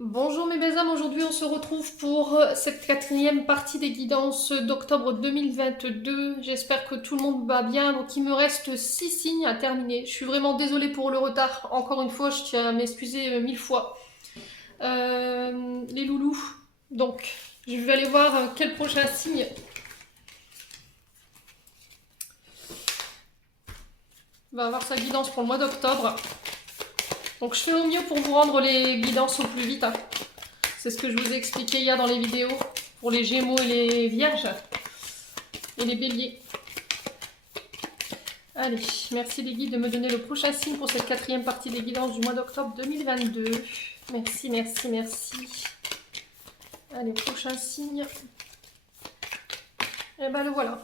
Bonjour mes belles âmes, aujourd'hui on se retrouve pour cette quatrième partie des guidances d'octobre 2022. J'espère que tout le monde va bien. Donc il me reste 6 signes à terminer. Je suis vraiment désolée pour le retard. Encore une fois, je tiens à m'excuser 1000 fois. Les loulous. Donc je vais aller voir quel prochain signe. Va avoir sa guidance pour le mois d'octobre. Donc je fais au mieux pour vous rendre les guidances au plus vite. C'est ce que je vous ai expliqué hier dans les vidéos pour les Gémeaux et les Vierges et les Béliers. Allez, merci les guides de me donner le prochain signe pour cette quatrième partie des guidances du mois d'octobre 2022. Merci, merci, merci. Allez, prochain signe. Et ben le voilà.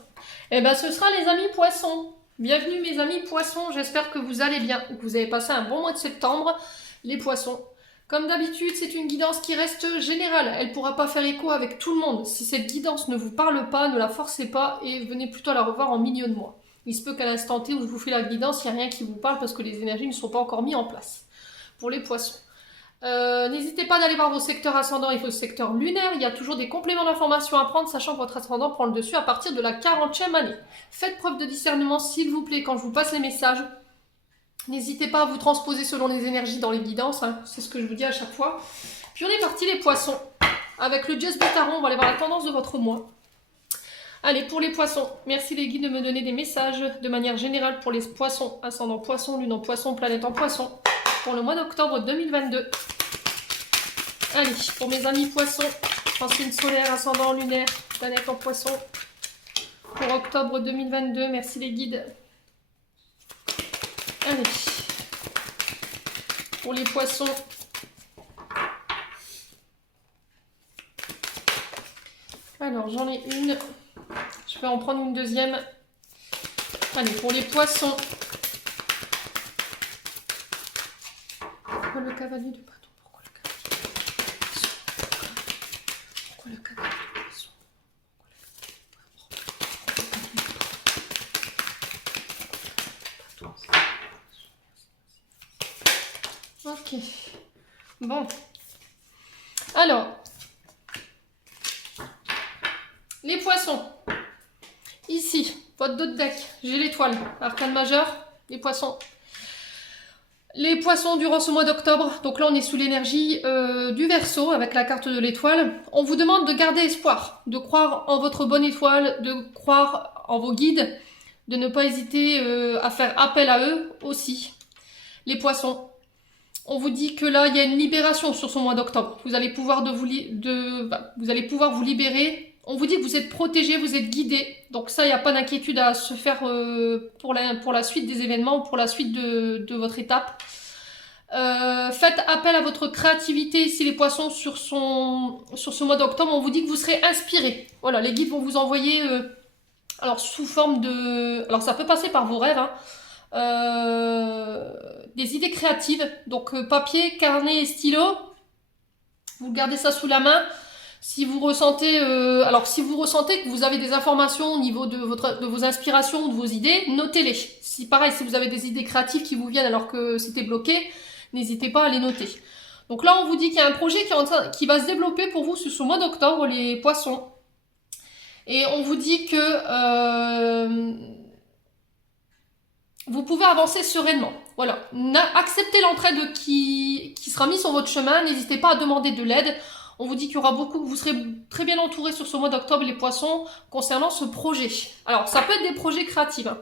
Et ben ce sera les amis poissons. Bienvenue mes amis poissons, j'espère que vous allez bien, que vous avez passé un bon mois de septembre, les poissons. Comme d'habitude, c'est une guidance qui reste générale, elle ne pourra pas faire écho avec tout le monde. Si cette guidance ne vous parle pas, ne la forcez pas et venez plutôt la revoir en milieu de mois. Il se peut qu'à l'instant T où je vous fais la guidance, il n'y a rien qui vous parle parce que les énergies ne sont pas encore mises en place. Pour les poissons. N'hésitez pas d'aller voir vos secteurs ascendants et vos secteurs lunaires, il y a toujours des compléments d'informations à prendre, sachant que votre ascendant prend le dessus à partir de la 40e année. Faites preuve de discernement s'il vous plaît quand je vous passe les messages. N'hésitez pas à vous transposer selon les énergies dans les guidances, hein. C'est ce que je vous dis à chaque fois. Puis on est parti les poissons. Avec le Just Betaron, on va aller voir la tendance de votre mois. Allez, pour les poissons, merci les guides de me donner des messages de manière générale pour les poissons, ascendant poisson, lune en poisson, planète en poisson, pour le mois d'octobre 2022. Allez, pour mes amis poissons, signe solaire, ascendant lunaire, planète en poisson, pour octobre 2022, merci les guides. Allez, pour les poissons, alors j'en ai une, je vais en prendre une deuxième. Allez, pour les poissons, pourquoi le cavalier du bâton? Pourquoi le cavalier du poisson? Ok. Bon. Alors. Les poissons. Ici, votre dos de deck. J'ai l'étoile. Arcane majeur. Les poissons. Les poissons durant ce mois d'octobre. Donc là, on est sous l'énergie du Verseau avec la carte de l'étoile. On vous demande de garder espoir. De croire en votre bonne étoile. De croire en vos guides. De ne pas hésiter à faire appel à eux aussi. Les poissons. On vous dit que là, il y a une libération sur ce mois d'octobre. Vous allez pouvoir vous allez pouvoir vous libérer. On vous dit que vous êtes protégé, vous êtes guidé. Donc ça, il n'y a pas d'inquiétude à se faire pour la suite des événements, pour la suite de votre étape. Faites appel à votre créativité ici les poissons sur ce mois d'octobre. On vous dit que vous serez inspiré. Voilà, les guides vont vous envoyer alors sous forme de... Alors ça peut passer par vos rêves, hein. Des idées créatives, donc papier, carnet et stylo, vous gardez ça sous la main. Si vous ressentez, si vous ressentez que vous avez des informations au niveau de vos inspirations ou de vos idées, notez-les. Si pareil, si vous avez des idées créatives qui vous viennent alors que c'était bloqué, n'hésitez pas à les noter. Donc là, on vous dit qu'il y a un projet qui va se développer pour vous sur ce mois d'octobre, les poissons. Et on vous dit que vous pouvez avancer sereinement. Voilà. Acceptez l'entraide qui sera mise sur votre chemin. N'hésitez pas à demander de l'aide. On vous dit qu'il y aura vous serez très bien entourés sur ce mois d'octobre, les poissons, concernant ce projet. Alors, ça peut être des projets créatifs, hein.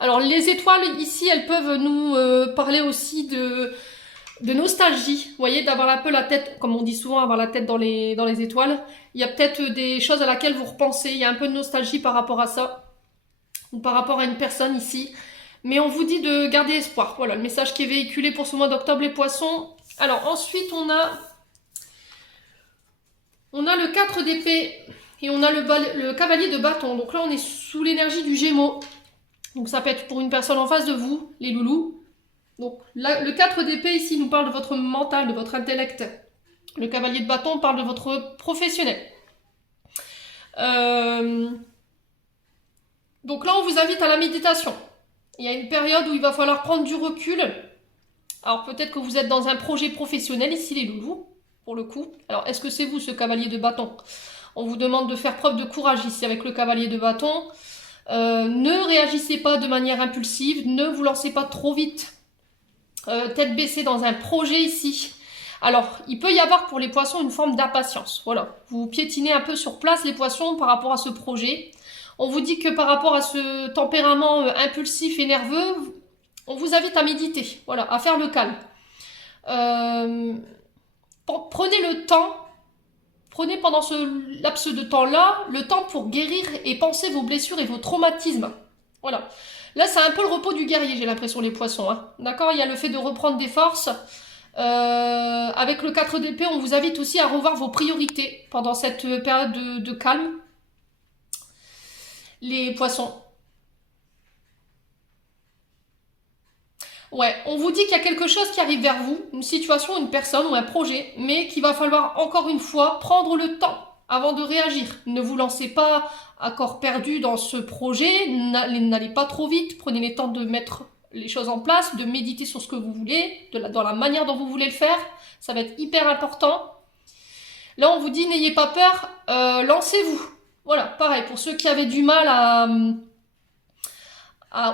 Alors, les étoiles, ici, elles peuvent nous parler aussi de nostalgie. Vous voyez, d'avoir un peu la tête, comme on dit souvent, avoir la tête dans les étoiles. Il y a peut-être des choses à laquelle vous repensez. Il y a un peu de nostalgie par rapport à ça. Ou par rapport à une personne ici. Mais on vous dit de garder espoir. Voilà, le message qui est véhiculé pour ce mois d'octobre, les poissons. Alors, ensuite, on a le 4 d'épée et on a le cavalier de bâton. Donc là, on est sous l'énergie du Gémeaux. Donc ça peut être pour une personne en face de vous, les loulous. Donc là, le 4 d'épée ici nous parle de votre mental, de votre intellect. Le cavalier de bâton parle de votre professionnel. Donc là, on vous invite à la méditation. Il y a une période où il va falloir prendre du recul Alors peut-être que vous êtes dans un projet professionnel ici les loulous, pour le coup. Alors est-ce que c'est vous ce cavalier de bâton? On vous demande de faire preuve de courage ici avec le cavalier de bâton. Ne réagissez pas de manière impulsive, ne vous lancez pas trop vite. Tête baissée dans un projet ici. Alors, il peut y avoir pour les poissons une forme d'impatience. Voilà, vous piétinez un peu sur place les poissons par rapport à ce projet. On vous dit que par rapport à ce tempérament impulsif et nerveux, on vous invite à méditer, voilà, à faire le calme. Prenez le temps, prenez pendant ce laps de temps-là, le temps pour guérir et penser vos blessures et vos traumatismes. Voilà. Là, c'est un peu le repos du guerrier, j'ai l'impression, les poissons. Hein. D'accord? Il y a le fait de reprendre des forces. Avec le 4 d'épée, on vous invite aussi à revoir vos priorités pendant cette période de calme. Les poissons. Ouais, on vous dit qu'il y a quelque chose qui arrive vers vous, une situation, une personne ou un projet, mais qu'il va falloir encore une fois prendre le temps avant de réagir. Ne vous lancez pas à corps perdu dans ce projet, n'allez pas trop vite, prenez le temps de mettre les choses en place, de méditer sur ce que vous voulez, dans la manière dont vous voulez le faire, ça va être hyper important. Là, on vous dit n'ayez pas peur, lancez-vous. Voilà, pareil, pour ceux qui avaient du mal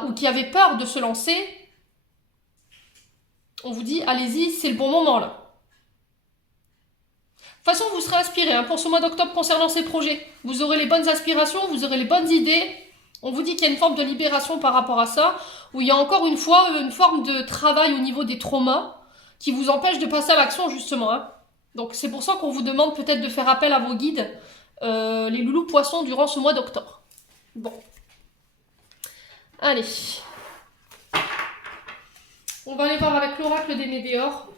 ou qui avaient peur de se lancer, on vous dit, allez-y, c'est le bon moment là. De toute façon, vous serez inspiré hein, pour ce mois d'octobre concernant ces projets. Vous aurez les bonnes aspirations, vous aurez les bonnes idées. On vous dit qu'il y a une forme de libération par rapport à ça, où il y a encore une fois une forme de travail au niveau des traumas qui vous empêche de passer à l'action justement. Hein. Donc c'est pour ça qu'on vous demande peut-être de faire appel à vos guides, les loulous poissons, durant ce mois d'octobre. Bon. Allez. On va aller voir avec l'oracle des météores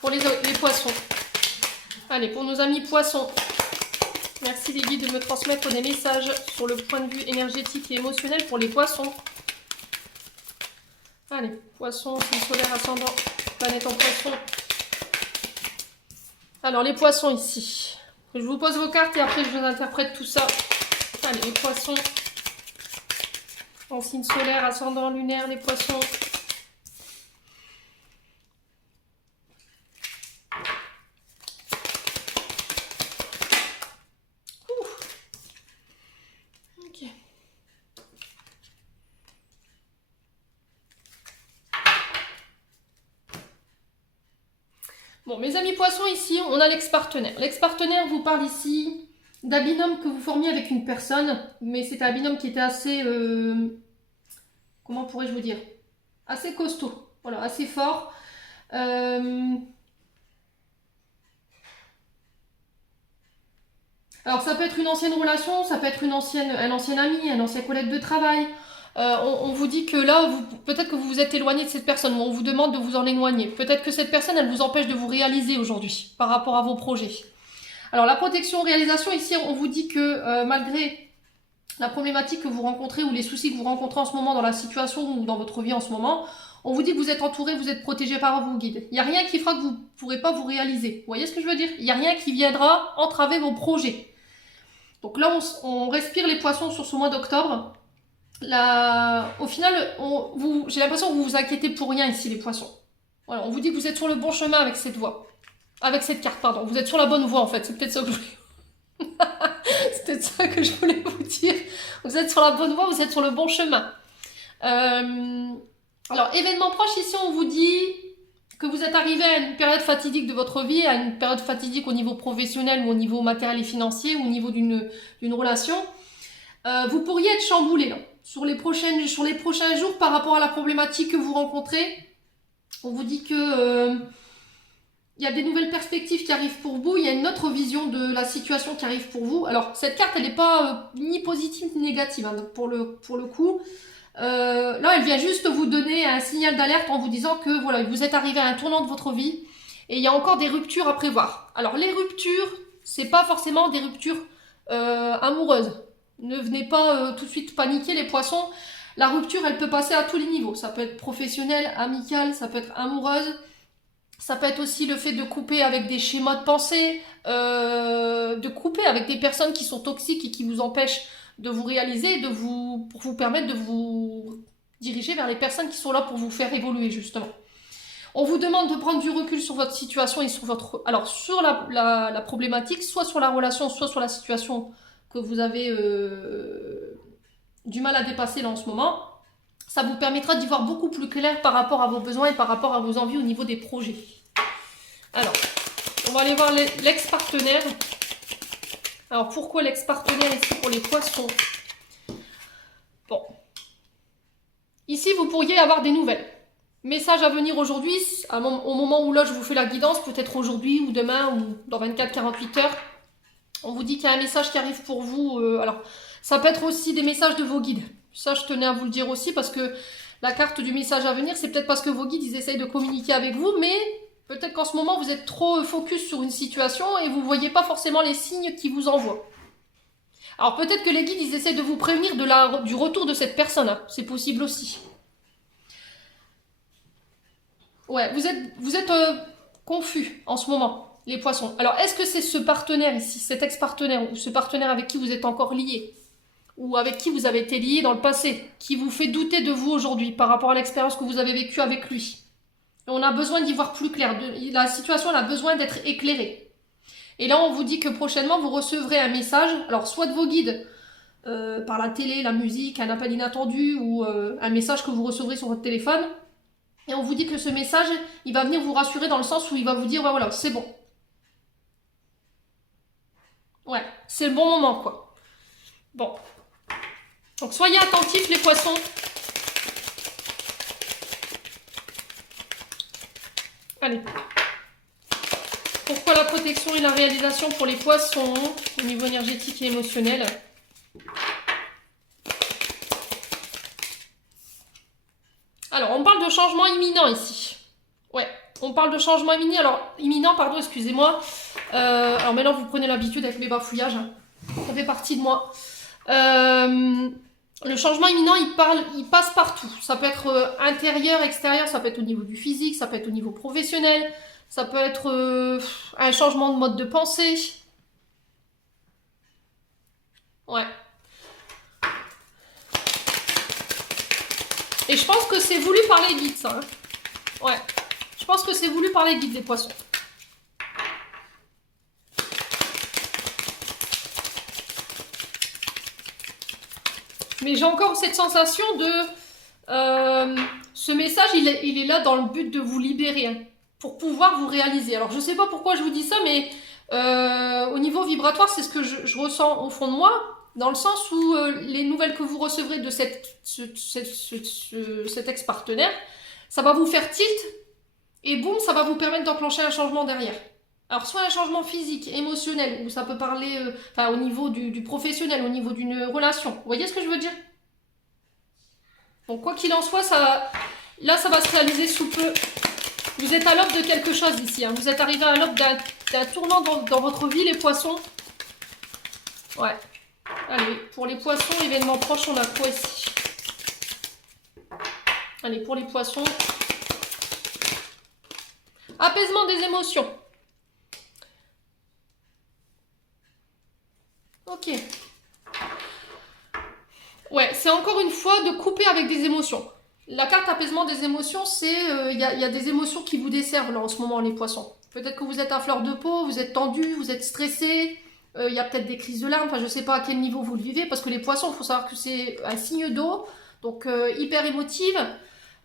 pour les poissons. Allez, pour nos amis poissons. Merci les guides de me transmettre des messages sur le point de vue énergétique et émotionnel pour les poissons. Allez, poissons, signe solaire, ascendant, planète en poisson. Alors, les poissons ici. Je vous pose vos cartes et après je vous interprète tout ça. Allez, les poissons. En signe solaire, ascendant, lunaire, les poissons. Bon, mes amis poissons, ici, on a l'ex-partenaire. L'ex-partenaire vous parle ici d'un binôme que vous formiez avec une personne, mais c'est un binôme qui était assez... comment pourrais-je vous dire? Assez costaud, voilà, assez fort. Alors, ça peut être une ancienne relation, ça peut être un ancien ami, un ancien collègue de travail. On vous dit que là, peut-être que vous vous êtes éloigné de cette personne, ou on vous demande de vous en éloigner. Peut-être que cette personne, elle vous empêche de vous réaliser aujourd'hui par rapport à vos projets. Alors la protection réalisation, ici, on vous dit que malgré la problématique que vous rencontrez ou les soucis que vous rencontrez en ce moment dans la situation ou dans votre vie en ce moment, on vous dit que vous êtes entouré, vous êtes protégé par vos guides. Il n'y a rien qui fera que vous ne pourrez pas vous réaliser. Vous voyez ce que je veux dire? Il n'y a rien qui viendra entraver vos projets. Donc là, on respire les poissons sur ce mois d'octobre. Au final, j'ai l'impression que vous vous inquiétez pour rien ici, les poissons. Voilà, on vous dit que vous êtes sur le bon chemin avec cette voie. Avec cette carte, pardon. Vous êtes sur la bonne voie, en fait. C'est peut-être ça que je voulais... C'est peut-être ça que je voulais vous dire. Vous êtes sur la bonne voie, vous êtes sur le bon chemin. Alors, événement proche, ici, on vous dit que vous êtes arrivé à une période fatidique de votre vie, à une période fatidique au niveau professionnel ou au niveau matériel et financier, ou au niveau d'une relation. Vous pourriez être chamboulé là. Sur les prochains jours par rapport à la problématique que vous rencontrez. On vous dit que il y a des nouvelles perspectives qui arrivent pour vous, il y a une autre vision de la situation qui arrive pour vous. Alors cette carte elle n'est pas ni positive ni négative hein, pour le coup. Là elle vient juste vous donner un signal d'alerte en vous disant que voilà, vous êtes arrivé à un tournant de votre vie et il y a encore des ruptures à prévoir. Alors les ruptures, c'est pas forcément des ruptures amoureuses. Ne venez pas tout de suite paniquer les poissons. La rupture, elle peut passer à tous les niveaux. Ça peut être professionnel, amical, ça peut être amoureuse. Ça peut être aussi le fait de couper avec des schémas de pensée, de couper avec des personnes qui sont toxiques et qui vous empêchent de vous réaliser, pour vous permettre de vous diriger vers les personnes qui sont là pour vous faire évoluer justement. On vous demande de prendre du recul sur votre situation et sur votre... Alors, sur la problématique, soit sur la relation, soit sur la situation que vous avez du mal à dépasser là en ce moment. Ça vous permettra d'y voir beaucoup plus clair par rapport à vos besoins et par rapport à vos envies au niveau des projets. Alors, on va aller voir l'ex-partenaire. Alors, pourquoi l'ex-partenaire ici pour les poissons? Bon. Ici, vous pourriez avoir des nouvelles. Message à venir aujourd'hui, au moment où là je vous fais la guidance, peut-être aujourd'hui ou demain ou dans 24-48 heures. On vous dit qu'il y a un message qui arrive pour vous. Alors, ça peut être aussi des messages de vos guides. Ça, je tenais à vous le dire aussi parce que la carte du message à venir, c'est peut-être parce que vos guides, ils essayent de communiquer avec vous, mais peut-être qu'en ce moment, vous êtes trop focus sur une situation et vous ne voyez pas forcément les signes qu'ils vous envoient. Alors, peut-être que les guides, ils essayent de vous prévenir du retour de cette personne. Hein. C'est possible aussi. Ouais, vous êtes confus en ce moment, les poissons. Alors, est-ce que c'est ce partenaire ici, cet ex-partenaire, ou ce partenaire avec qui vous êtes encore lié, ou avec qui vous avez été lié dans le passé, qui vous fait douter de vous aujourd'hui par rapport à l'expérience que vous avez vécue avec lui? Et on a besoin d'y voir plus clair. La situation elle a besoin d'être éclairée. Et là, on vous dit que prochainement, vous recevrez un message, alors soit de vos guides, par la télé, la musique, un appel inattendu, ou un message que vous recevrez sur votre téléphone. Et on vous dit que ce message, il va venir vous rassurer dans le sens où il va vous dire, ouais, voilà, c'est bon. Ouais, c'est le bon moment, quoi. Bon. Donc, soyez attentifs, les poissons. Allez. Pourquoi la protection et la réalisation pour les poissons au niveau énergétique et émotionnel? Alors, on parle de changement imminent ici. Ouais, on parle de changement imminent. Alors, imminent, pardon, excusez-moi. Alors maintenant, vous prenez l'habitude avec mes bafouillages. Hein. Ça fait partie de moi. Le changement imminent, il passe partout. Ça peut être intérieur, extérieur, ça peut être au niveau du physique, ça peut être au niveau professionnel, ça peut être un changement de mode de pensée. Ouais. Et je pense que c'est voulu par les guides, ça. Hein. Ouais. Je pense que c'est voulu par les guides, les poissons. Mais j'ai encore cette sensation de... ce message, il est là dans le but de vous libérer, hein, pour pouvoir vous réaliser. Alors, je ne sais pas pourquoi je vous dis ça, mais au niveau vibratoire, c'est ce que je ressens au fond de moi, dans le sens où les nouvelles que vous recevrez de cet ex-partenaire, ça va vous faire tilt, et boum, ça va vous permettre d'enclencher un changement derrière. Alors, soit un changement physique, émotionnel, ou ça peut parler au niveau du professionnel, au niveau d'une relation. Vous voyez ce que je veux dire? Donc, quoi qu'il en soit, là, ça va se réaliser sous peu. Vous êtes à l'aube de quelque chose ici. Hein. Vous êtes arrivé à l'aube d'un tournant dans votre vie, les poissons. Ouais. Allez, pour les poissons, événement proche, on a quoi ici? Allez, pour les poissons. Apaisement des émotions. Ok. Ouais, c'est encore une fois de couper avec des émotions. La carte apaisement des émotions, c'est... il y a des émotions qui vous desservent là en ce moment, les poissons. Peut-être que vous êtes à fleur de peau, vous êtes tendu, vous êtes stressé. Il y a peut-être des crises de larmes. Enfin, je ne sais pas à quel niveau vous le vivez. Parce que les poissons, il faut savoir que c'est un signe d'eau. Donc, hyper émotive,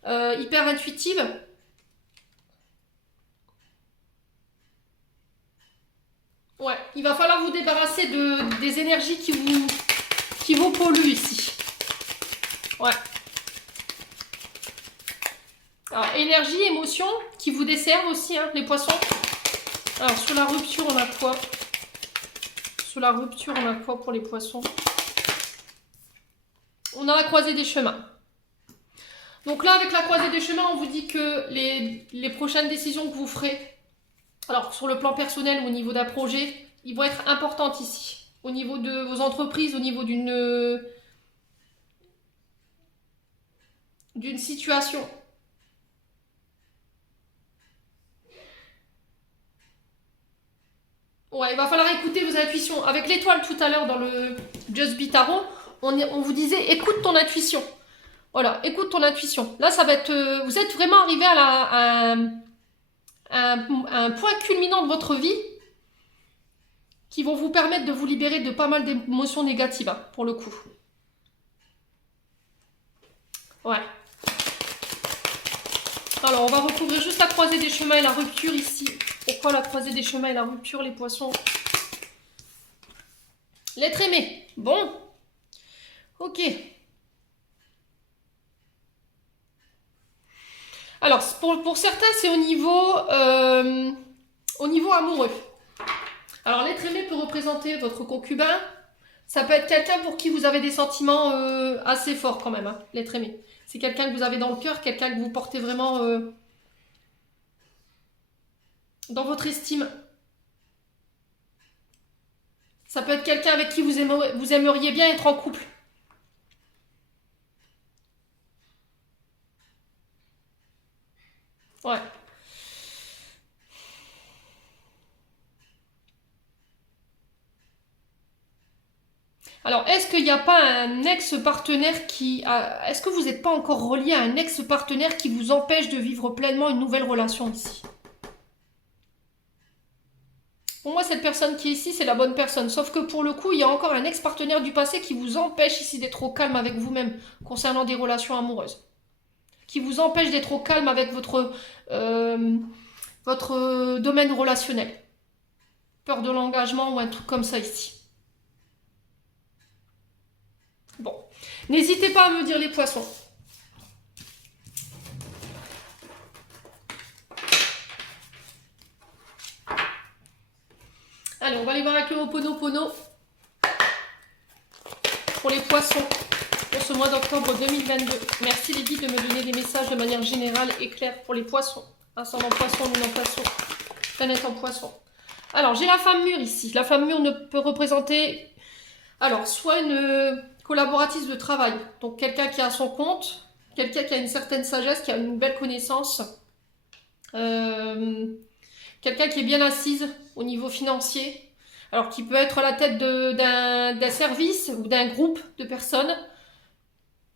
hyper intuitive. Ouais, il va falloir vous débarrasser des énergies qui vous polluent ici. Ouais. Alors, énergie, émotion, qui vous desservent aussi, hein, les poissons. Alors, sur la rupture, on a quoi? Sur la rupture, on a quoi pour les poissons? On a la croisée des chemins. Donc là, avec la croisée des chemins, on vous dit que les prochaines décisions que vous ferez, alors sur le plan personnel ou au niveau d'un projet, ils vont être importantes ici. Au niveau de vos entreprises, au niveau d'une situation. Ouais, il va falloir écouter vos intuitions. Avec l'étoile tout à l'heure dans le Just Be Tarot, on vous disait écoute ton intuition. Voilà, écoute ton intuition. Là, ça va être... vous êtes vraiment arrivé à un point culminant de votre vie qui vont vous permettre de vous libérer de pas mal d'émotions négatives, hein, pour le coup. Ouais. Alors, on va recouvrir juste la croisée des chemins et la rupture ici. Pourquoi la croisée des chemins et la rupture, les poissons? L'être aimé. Bon. Ok. Alors, pour certains, c'est au niveau amoureux. Alors, l'être aimé peut représenter votre concubin. Ça peut être quelqu'un pour qui vous avez des sentiments assez forts quand même, hein, l'être aimé. C'est quelqu'un que vous avez dans le cœur, quelqu'un que vous portez vraiment dans votre estime. Ça peut être quelqu'un avec qui vous aimeriez bien être en couple. Ouais. Alors, est-ce qu'il n'y a pas un ex-partenaire qui... Est-ce que vous n'êtes pas encore relié à un ex-partenaire qui vous empêche de vivre pleinement une nouvelle relation ici? Pour moi, cette personne qui est ici, c'est la bonne personne. Sauf que pour le coup, il y a encore un ex-partenaire du passé qui vous empêche ici d'être au calme avec vous-même concernant des relations amoureuses. Qui vous empêche d'être au calme avec votre domaine relationnel. Peur de l'engagement ou un truc comme ça ici. Bon. N'hésitez pas à me dire les poissons. Allez, on va aller voir avec le Ho'oponopono pour les poissons pour ce mois d'octobre 2022. Merci les guides de me donner des messages de manière générale et claire pour les poissons. Ascendant poisson, lune en poisson, planète en poisson. Alors, j'ai la femme mûre ici. La femme mûre ne peut représenter, alors, soit une collaboratrice de travail, donc quelqu'un qui a son compte, quelqu'un qui a une certaine sagesse, qui a une belle connaissance, quelqu'un qui est bien assise au niveau financier, alors qui peut être à la tête d'un service ou d'un groupe de personnes.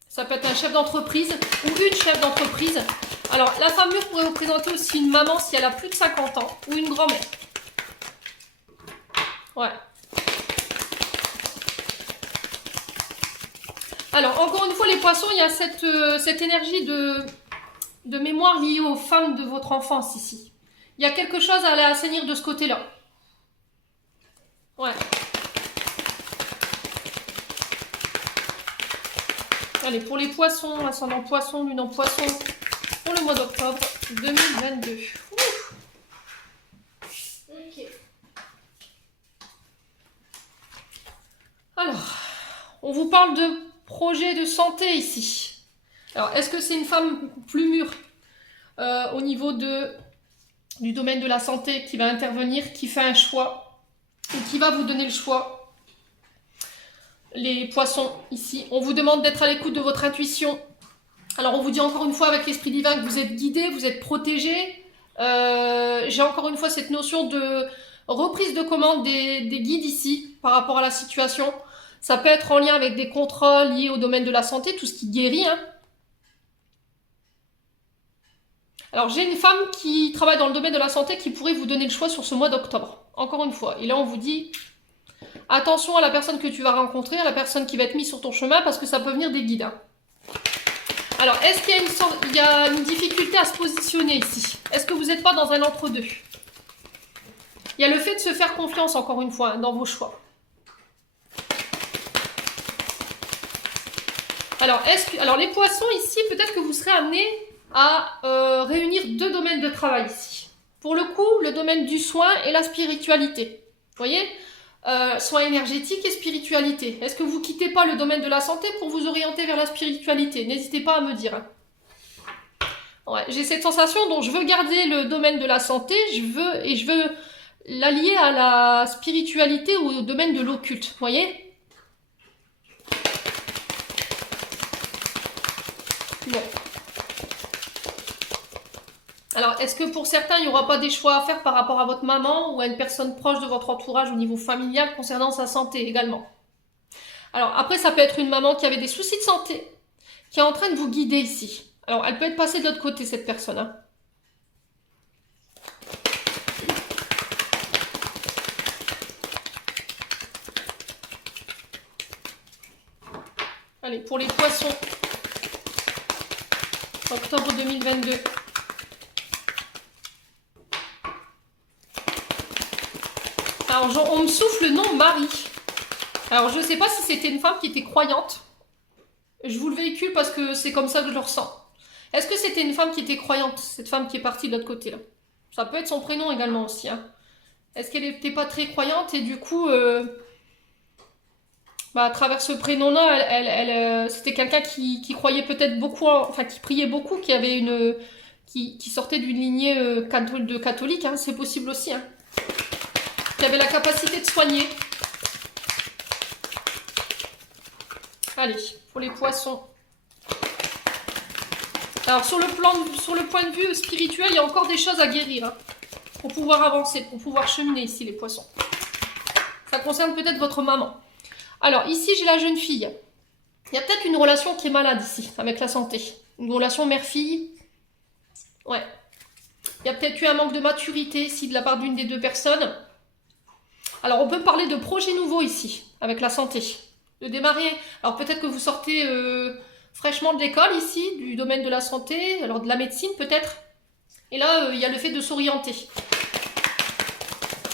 Ça peut être un chef d'entreprise ou une chef d'entreprise. Alors, la femme mûre pourrait représenter aussi une maman si elle a plus de 50 ans ou une grand-mère. Ouais. Alors, encore une fois, les poissons, il y a cette énergie de mémoire liée aux femmes de votre enfance ici. Il y a quelque chose à aller assainir de ce côté-là. Ouais. Allez, pour les poissons, ascendant poisson, lune en poisson, pour le mois d'octobre 2022. Ouf. Ok. Alors, on vous parle de projet de santé ici. Alors, est-ce que c'est une femme plus mûre au niveau du domaine de la santé qui va intervenir, qui fait un choix et qui va vous donner le choix? Les poissons ici, on vous demande d'être à l'écoute de votre intuition. Alors on vous dit encore une fois avec l'esprit divin que vous êtes guidé, vous êtes protégé. J'ai encore une fois cette notion de reprise de commande des guides ici par rapport à la situation. Ça peut être en lien avec des contrôles liés au domaine de la santé, tout ce qui guérit, hein. Alors j'ai une femme qui travaille dans le domaine de la santé qui pourrait vous donner le choix sur ce mois d'octobre. Encore une fois. Et là on vous dit... Attention à la personne que tu vas rencontrer, à la personne qui va être mise sur ton chemin, parce que ça peut venir des guides. Hein. Alors, est-ce qu'il y a une difficulté à se positionner ici? Est-ce que vous n'êtes pas dans un entre-deux? Il y a le fait de se faire confiance, encore une fois, hein, dans vos choix. Alors, les poissons, ici, peut-être que vous serez amenés à réunir deux domaines de travail ici. Pour le coup, le domaine du soin et la spiritualité. Vous voyez ? Soins énergétiques et spiritualité. Est-ce que vous quittez pas le domaine de la santé pour vous orienter vers la spiritualité? N'hésitez pas à me dire. Ouais, j'ai cette sensation dont je veux garder le domaine de la santé, je veux l'allier à la spiritualité ou au domaine de l'occulte. Vous voyez? Bon. Alors, est-ce que pour certains, il n'y aura pas des choix à faire par rapport à votre maman ou à une personne proche de votre entourage au niveau familial concernant sa santé également? Alors, après, ça peut être une maman qui avait des soucis de santé, qui est en train de vous guider ici. Alors, elle peut être passée de l'autre côté, cette personne. Hein. Allez, pour les poissons, octobre 2022. Alors, on me souffle le nom Marie. Alors, je ne sais pas si c'était une femme qui était croyante. Je vous le véhicule parce que c'est comme ça que je le ressens. Est-ce que c'était une femme qui était croyante, cette femme qui est partie de l'autre côté là? Ça peut être son prénom également aussi. Hein. Est-ce qu'elle n'était pas très croyante et du coup, à travers ce prénom-là, c'était quelqu'un qui croyait peut-être beaucoup, enfin qui priait beaucoup, qui avait qui sortait d'une lignée de catholique. Hein, c'est possible aussi. Hein. Qui avait la capacité de soigner. Allez, pour les poissons. Alors, sur le point de vue spirituel, il y a encore des choses à guérir. Hein, pour pouvoir avancer, pour pouvoir cheminer ici, les poissons. Ça concerne peut-être votre maman. Alors, ici, j'ai la jeune fille. Il y a peut-être une relation qui est malade ici, avec la santé. Une relation mère-fille. Ouais. Il y a peut-être eu un manque de maturité ici de la part d'une des deux personnes. Alors, on peut parler de projets nouveaux ici, avec la santé. De démarrer. Alors, peut-être que vous sortez fraîchement de l'école ici, du domaine de la santé, alors de la médecine peut-être. Et là, il y a le fait de s'orienter.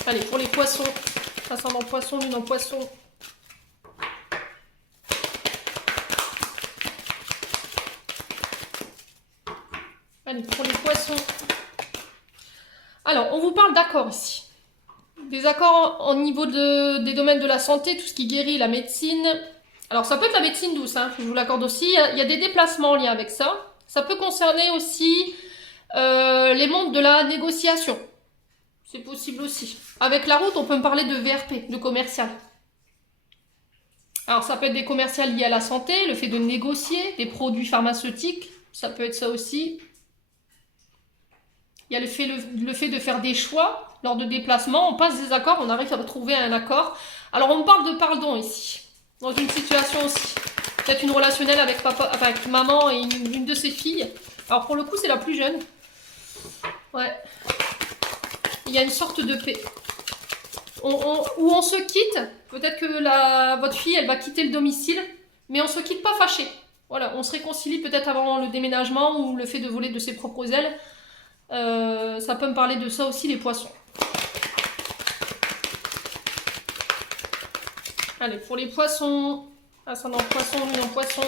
Allez, pour les poissons. Ascendant poisson, lune en poisson. Allez, pour les poissons. Alors, on vous parle d'accords ici. Des accords au niveau des domaines de la santé, tout ce qui guérit, la médecine. Alors, ça peut être la médecine douce, hein, je vous l'accorde aussi. Il y a des déplacements en lien avec ça. Ça peut concerner aussi les mondes de la négociation. C'est possible aussi. Avec la route, on peut me parler de VRP, de commercial. Alors, ça peut être des commerciales liés à la santé, le fait de négocier, des produits pharmaceutiques. Ça peut être ça aussi. Il y a le fait de faire des choix. Lors de déplacements, on passe des accords, on arrive à trouver un accord. Alors, on me parle de pardon ici. Dans une situation aussi. Peut-être une relationnelle avec maman et une de ses filles. Alors, pour le coup, c'est la plus jeune. Ouais. Il y a une sorte de paix. Où on se quitte. Peut-être que votre fille, elle va quitter le domicile. Mais on se quitte pas fâché. Voilà, on se réconcilie peut-être avant le déménagement ou le fait de voler de ses propres ailes. Ça peut me parler de ça aussi, les poissons. Allez, pour les poissons, ascendant poisson, lune en poisson.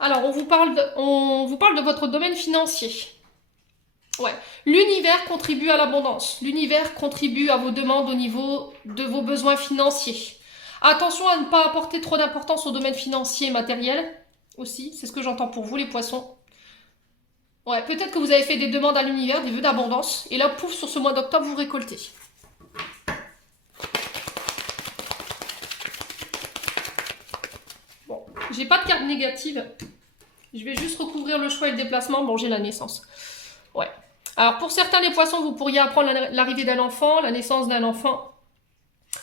Alors, on vous parle de votre domaine financier. Ouais. L'univers contribue à l'abondance. L'univers contribue à vos demandes au niveau de vos besoins financiers. Attention à ne pas apporter trop d'importance au domaine financier et matériel. Aussi, c'est ce que j'entends pour vous, les poissons. Ouais, peut-être que vous avez fait des demandes à l'univers, des vœux d'abondance. Et là, pouf, sur ce mois d'octobre, vous récoltez. Bon, j'ai pas de carte négative. Je vais juste recouvrir le choix et le déplacement. Bon, j'ai la naissance. Ouais. Alors, pour certains, les poissons, vous pourriez apprendre l'arrivée d'un enfant, la naissance d'un enfant.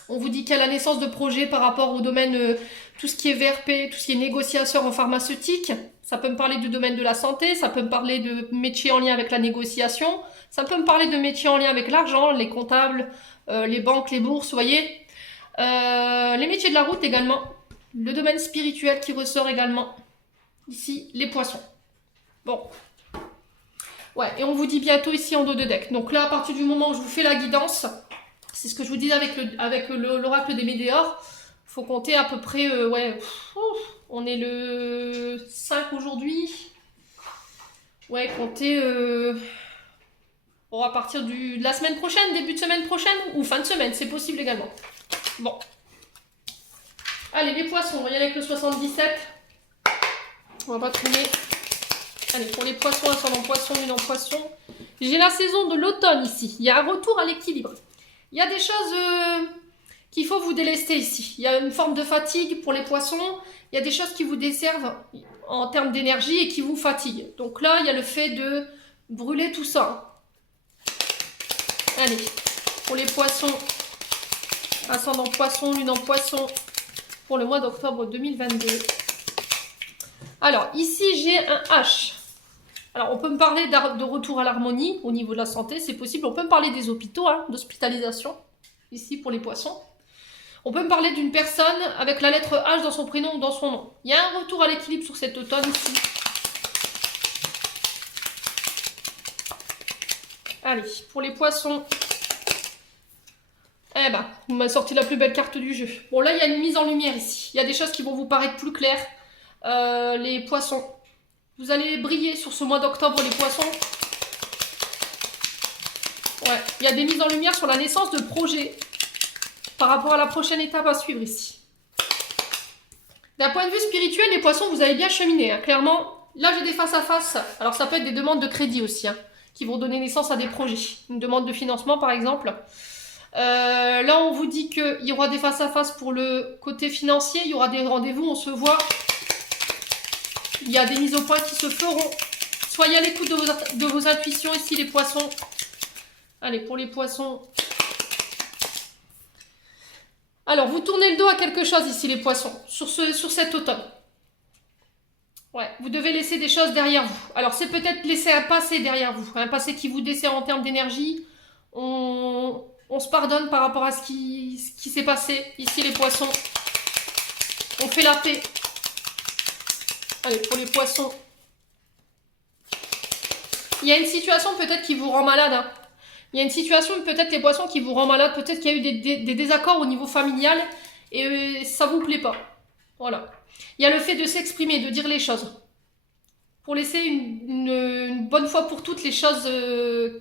On vous dit qu'il y a la naissance de projets par rapport au domaine, tout ce qui est VRP, tout ce qui est négociateur en pharmaceutique. Ça peut me parler du domaine de la santé, ça peut me parler de métiers en lien avec la négociation, ça peut me parler de métiers en lien avec l'argent, les comptables, les banques, les bourses, vous voyez. Les métiers de la route également. Le domaine spirituel qui ressort également. Ici, les poissons. Bon. Ouais, et on vous dit bientôt ici en dos de deck. Donc là, à partir du moment où je vous fais la guidance, c'est ce que je vous disais avec l'oracle des Médéors, il faut compter à peu près, on est le 5 aujourd'hui. Ouais, compter à partir de la semaine prochaine, début de semaine prochaine, ou fin de semaine, c'est possible également. Bon. Allez, les poissons, on va y aller avec le 77. On va pas tourner. Allez, pour les poissons, ascendant poisson, lune en poisson. J'ai la saison de l'automne ici. Il y a un retour à l'équilibre. Il y a des choses qu'il faut vous délester ici. Il y a une forme de fatigue pour les poissons. Il y a des choses qui vous desservent en termes d'énergie et qui vous fatiguent. Donc là, il y a le fait de brûler tout ça. Allez, pour les poissons, ascendant poisson, lune en poisson, pour le mois d'octobre 2022. Alors, ici, j'ai un H. Alors, on peut me parler de retour à l'harmonie au niveau de la santé, c'est possible. On peut me parler des hôpitaux, hein, d'hospitalisation, ici pour les poissons. On peut me parler d'une personne avec la lettre H dans son prénom ou dans son nom. Il y a un retour à l'équilibre sur cet automne ici. Allez, pour les poissons. Eh ben, vous m'avez sorti la plus belle carte du jeu. Bon, là, il y a une mise en lumière ici. Il y a des choses qui vont vous paraître plus claires. Les poissons. Vous allez briller sur ce mois d'octobre, les poissons. Ouais, il y a des mises en lumière sur la naissance de projets par rapport à la prochaine étape à suivre ici. D'un point de vue spirituel, les poissons, vous avez bien cheminé. Hein. Clairement, là, j'ai des face-à-face. Alors, ça peut être des demandes de crédit aussi, hein, qui vont donner naissance à des projets. Une demande de financement, par exemple. Là, on vous dit qu'il y aura des face-à-face pour le côté financier. Il y aura des rendez-vous, on se voit. Il y a des mises au point qui se feront. Soyez à l'écoute de vos intuitions ici, les poissons. Allez, pour les poissons. Alors, vous tournez le dos à quelque chose ici, les poissons, sur cet automne. Ouais, vous devez laisser des choses derrière vous. Alors, c'est peut-être laisser un passé derrière vous. Un passé qui vous dessert en termes d'énergie. On se pardonne par rapport à ce qui s'est passé. Ici, les poissons. On fait la paix. Allez, pour les poissons. Il y a une situation peut-être qui vous rend malade. Hein. Il y a une situation peut-être les poissons qui vous rend malade. Peut-être qu'il y a eu des désaccords au niveau familial. Et ça vous plaît pas. Voilà. Il y a le fait de s'exprimer, de dire les choses. Pour laisser une bonne fois pour toutes les choses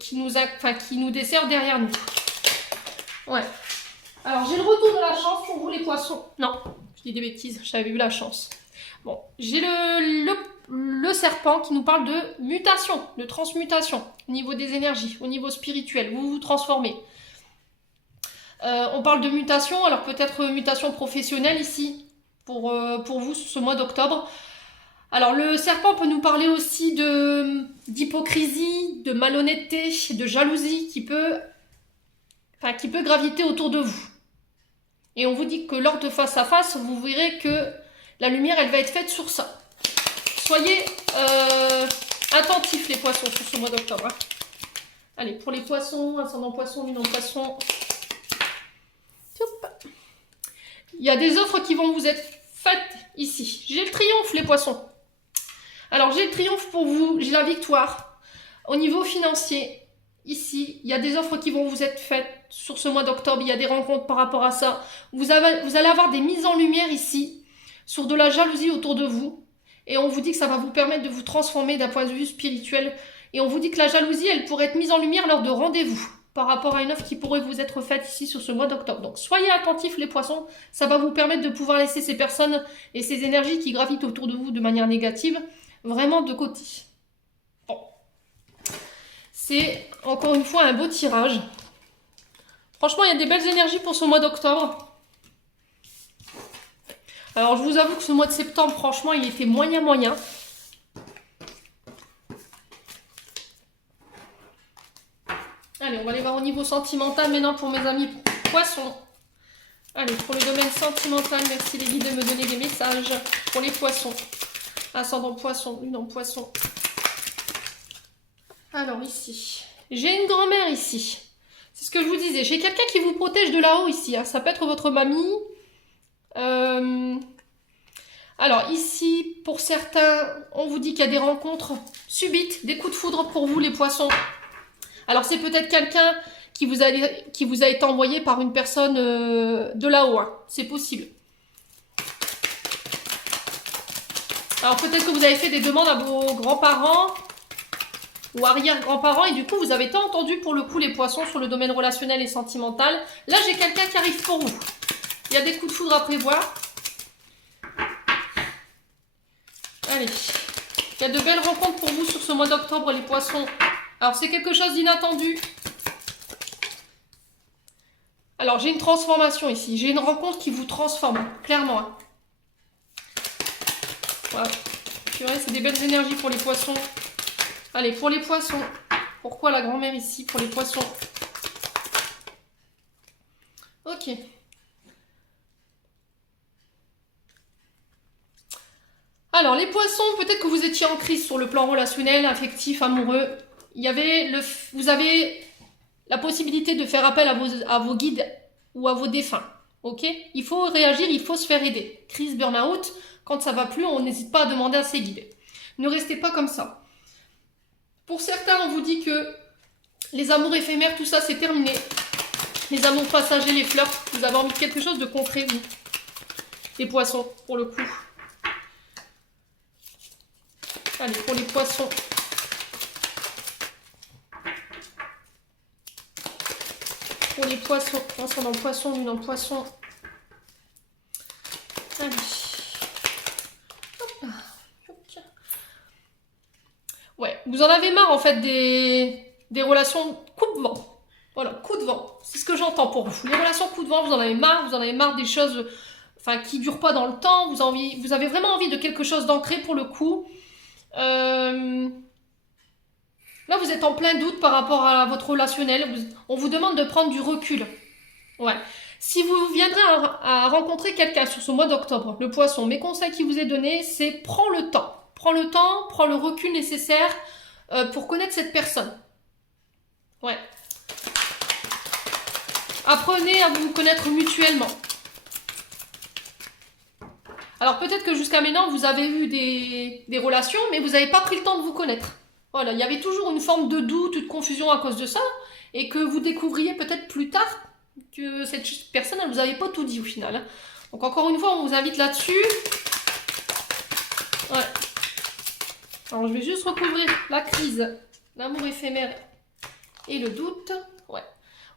qui nous desservent derrière nous. Ouais. Alors, j'ai le retour de la chance pour vous, les poissons. Non, je dis des bêtises, j'avais eu la chance. Bon, j'ai le serpent qui nous parle de mutation, de transmutation, au niveau des énergies, au niveau spirituel. Vous vous transformez. On parle de mutation, alors peut-être mutation professionnelle ici, pour vous, ce mois d'octobre. Alors, le serpent peut nous parler aussi d'hypocrisie, de malhonnêteté, de jalousie qui peut graviter autour de vous. Et on vous dit que lors de face à face, vous verrez que la lumière, elle va être faite sur ça. Soyez attentifs, les poissons, sur ce mois d'octobre. Hein. Allez, pour les poissons, ascendant poisson, lune en poisson. Il y a des offres qui vont vous être faites ici. J'ai le triomphe, les poissons. Alors, j'ai le triomphe pour vous, j'ai la victoire. Au niveau financier, ici, il y a des offres qui vont vous être faites sur ce mois d'octobre. Il y a des rencontres par rapport à ça. Vous allez avoir des mises en lumière ici sur de la jalousie autour de vous. Et on vous dit que ça va vous permettre de vous transformer d'un point de vue spirituel. Et on vous dit que la jalousie, elle pourrait être mise en lumière lors de rendez-vous par rapport à une offre qui pourrait vous être faite ici sur ce mois d'octobre. Donc, soyez attentifs, les poissons. Ça va vous permettre de pouvoir laisser ces personnes et ces énergies qui gravitent autour de vous de manière négative vraiment de côté. Bon. C'est encore une fois un beau tirage. Franchement, il y a des belles énergies pour ce mois d'octobre. Alors, je vous avoue que ce mois de septembre, franchement, il était moyen. Allez, on va aller voir au niveau sentimental maintenant pour mes amis poissons. Allez, pour le domaine sentimental, merci les guides de me donner des messages pour les poissons. Ascendant poisson, lune en poisson. Alors ici, j'ai une grand-mère ici. C'est ce que je vous disais. J'ai quelqu'un qui vous protège de là-haut ici. Hein. Ça peut être votre mamie. Alors ici, pour certains, on vous dit qu'il y a des rencontres subites, des coups de foudre pour vous les poissons. Alors c'est peut-être quelqu'un qui vous a été envoyé par une personne de là-haut. Hein. C'est possible. Alors peut-être que vous avez fait des demandes à vos grands-parents ou arrière-grands-parents et du coup vous avez tant entendu pour le coup les poissons sur le domaine relationnel et sentimental. Là j'ai quelqu'un qui arrive pour vous. Il y a des coups de foudre à prévoir. Allez, il y a de belles rencontres pour vous sur ce mois d'octobre les poissons. Alors c'est quelque chose d'inattendu. Alors j'ai une transformation ici. J'ai une rencontre qui vous transforme, clairement. Hein. Voilà. Purée, c'est des belles énergies pour les poissons. Allez, pour les poissons. Pourquoi la grand-mère ici pour les poissons? Ok. Alors. Alors, les poissons, peut-être que vous étiez en crise sur le plan relationnel, affectif, amoureux. Vous avez la possibilité de faire appel à vos guides ou à vos défunts. Ok? Il faut réagir, il faut se faire aider. Crise, burn-out, quand ça va plus, on n'hésite pas à demander à ses guides. Ne restez pas comme ça. Pour certains, on vous dit que les amours éphémères, tout ça, c'est terminé. Les amours passagers, les flirts, vous avez envie de quelque chose de concret, vous. Les poissons, pour le coup. Allez, pour les poissons. Pour les poissons. Ascendant poisson, lune en poisson. Allez. Hop. Ouais, vous en avez marre en fait des relations coup de vent. Voilà, coup de vent. C'est ce que j'entends pour vous. Les relations coup de vent, vous en avez marre des choses qui durent pas dans le temps. Vous avez vraiment envie de quelque chose d'ancré pour le coup. Là, vous êtes en plein doute par rapport à votre relationnel. On vous demande de prendre du recul. Ouais. Si vous viendrez à rencontrer quelqu'un sur ce mois d'octobre, le poisson, mes conseils qui vous est donné, c'est prends le temps. Prends le temps, prends le recul nécessaire pour connaître cette personne. Ouais. Apprenez à vous connaître mutuellement. Alors peut-être que jusqu'à maintenant, vous avez eu des relations, mais vous n'avez pas pris le temps de vous connaître. Voilà, il y avait toujours une forme de doute, de confusion à cause de ça, et que vous découvriez peut-être plus tard que cette personne, elle vous avait pas tout dit au final. Donc encore une fois, on vous invite là-dessus. Ouais. Alors je vais juste recouvrir la crise, l'amour éphémère et le doute. Ouais.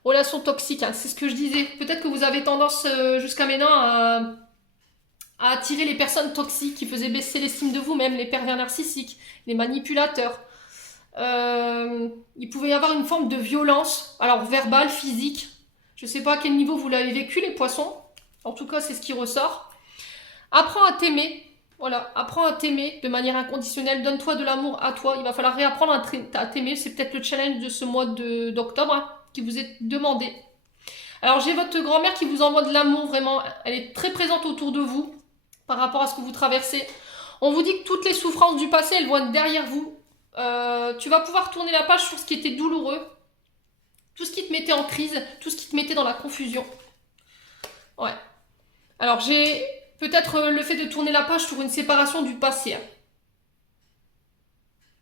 Relation toxique, hein, c'est ce que je disais. Peut-être que vous avez tendance jusqu'à maintenant à attirer les personnes toxiques qui faisaient baisser l'estime de vous-même, les pervers narcissiques, les manipulateurs. Il pouvait y avoir une forme de violence, alors verbale, physique. Je ne sais pas à quel niveau vous l'avez vécu, les poissons. En tout cas, c'est ce qui ressort. Apprends à t'aimer. Voilà, apprends à t'aimer de manière inconditionnelle. Donne-toi de l'amour à toi. Il va falloir réapprendre à t'aimer. C'est peut-être le challenge de ce mois d'octobre hein, qui vous est demandé. Alors, j'ai votre grand-mère qui vous envoie de l'amour, vraiment. Elle est très présente autour de vous par rapport à ce que vous traversez. On vous dit que toutes les souffrances du passé, elles vont être derrière vous. Tu vas pouvoir tourner la page sur ce qui était douloureux. Tout ce qui te mettait en crise, tout ce qui te mettait dans la confusion. Ouais. Alors, j'ai peut-être le fait de tourner la page sur une séparation du passé. Hein.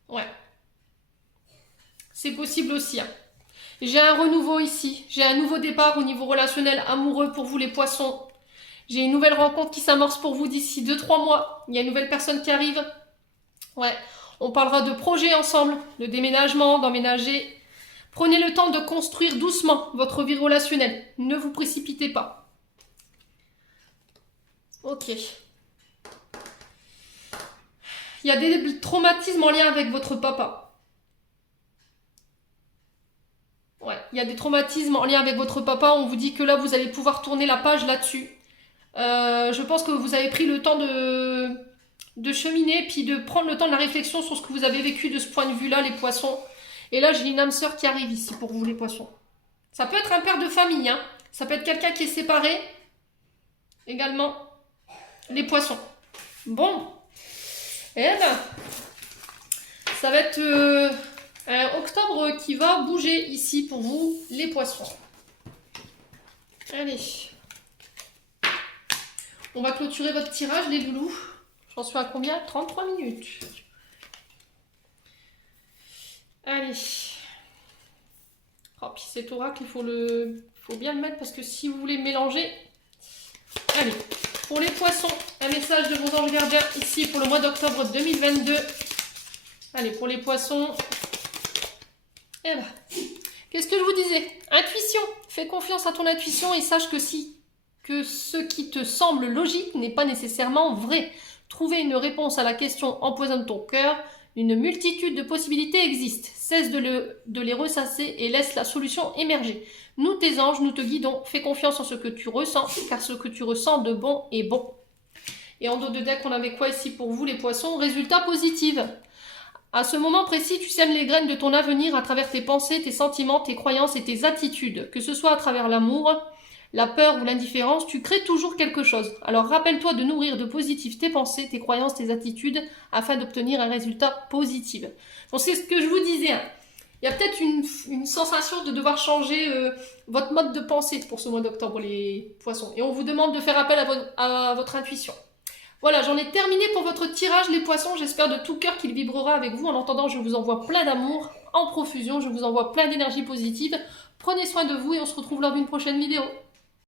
Ouais. C'est possible aussi. Hein. J'ai un renouveau ici. J'ai un nouveau départ au niveau relationnel amoureux pour vous les poissons. J'ai une nouvelle rencontre qui s'amorce pour vous d'ici 2-3 mois. Il y a une nouvelle personne qui arrive. Ouais. On parlera de projets ensemble, de déménagement, d'emménager. Prenez le temps de construire doucement votre vie relationnelle. Ne vous précipitez pas. Ok. Il y a des traumatismes en lien avec votre papa. Ouais, il y a des traumatismes en lien avec votre papa. On vous dit que là, vous allez pouvoir tourner la page là-dessus. Je pense que vous avez pris le temps de cheminer, puis de prendre le temps de la réflexion sur ce que vous avez vécu de ce point de vue-là, les poissons. Et là, j'ai une âme sœur qui arrive ici pour vous, les poissons. Ça peut être un père de famille, hein. Ça peut être quelqu'un qui est séparé. Également, les poissons. Bon. Eh ben, ça va être un octobre qui va bouger ici pour vous, les poissons. Allez. On va clôturer votre tirage, les loulous. J'en suis à combien? 33 minutes. Allez. Oh, puis cet oracle, il faut bien le mettre parce que si vous voulez mélanger... Allez, pour les poissons, un message de vos anges gardiens ici pour le mois d'octobre 2022. Allez, pour les poissons... Eh ben, qu'est-ce que je vous disais? Intuition. Fais confiance à ton intuition et sache que ce qui te semble logique n'est pas nécessairement vrai. Trouver une réponse à la question empoisonne ton cœur. Une multitude de possibilités existent. Cesse de les ressasser et laisse la solution émerger. Nous, tes anges, nous te guidons. Fais confiance en ce que tu ressens, car ce que tu ressens de bon est bon. Et en dos de deck, on avait quoi ici pour vous, les poissons? Résultat positif. À ce moment précis, tu sèmes les graines de ton avenir à travers tes pensées, tes sentiments, tes croyances et tes attitudes. Que ce soit à travers l'amour, la peur ou l'indifférence, tu crées toujours quelque chose. Alors rappelle-toi de nourrir de positif tes pensées, tes croyances, tes attitudes, afin d'obtenir un résultat positif. Donc c'est ce que je vous disais, hein. Il y a peut-être une sensation de devoir changer votre mode de pensée pour ce mois d'octobre, les poissons. Et on vous demande de faire appel à votre intuition. Voilà, j'en ai terminé pour votre tirage, les poissons. J'espère de tout cœur qu'il vibrera avec vous. En attendant, je vous envoie plein d'amour, en profusion. Je vous envoie plein d'énergie positive. Prenez soin de vous et on se retrouve lors d'une prochaine vidéo.